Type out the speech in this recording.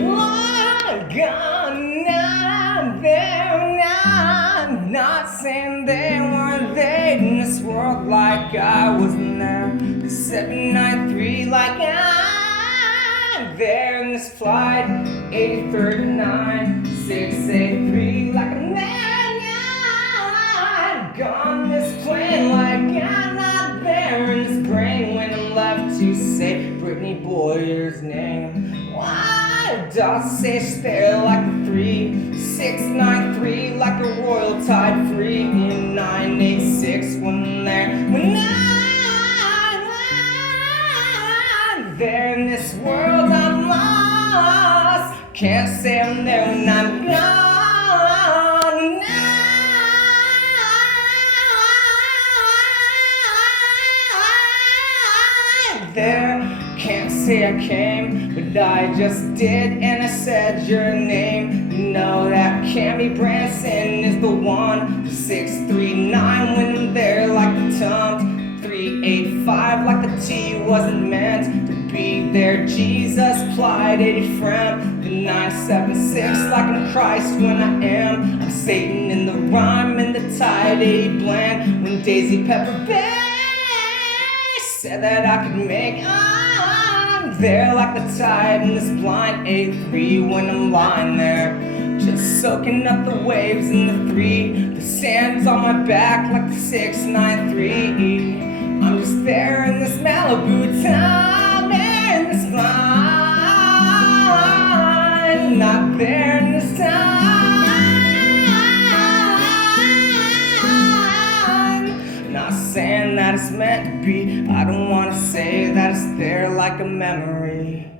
I'm gone, I'm there now. I'm not saying they weren't there in this world like I wasn't there. 793 like I'm there in this flight. 839, 683 like I'm there now. Gone this plane like I'm not there in this brain when I'm left to say Brittany Boyer's name. Why does it stay like a 3, 693 like a royal tide free in 986 when I'm there in this world I'm lost. Can't say I'm there when I'm gone now. There, can't say I came, but I just did, and I said your name. You know that Cammy Branson is the one. 639 when I'm there like the tump. 385 like the T wasn't meant to be there. Jesus plied 80 franc. The 976 like I'm Christ when I am. I'm Satan in the rhyme and the tide 80 bland. When Daisy Pepper Bay said that I could make, I'm there like the tide in this blind 8-3 when I'm lying there, just soaking up the waves in the 3. The sand's on my back like the 693. I'm just there in this Malibu town, there in this blind, not there in this time. Not saying that it's meant to be. I don't wanna say that it's there like a memory.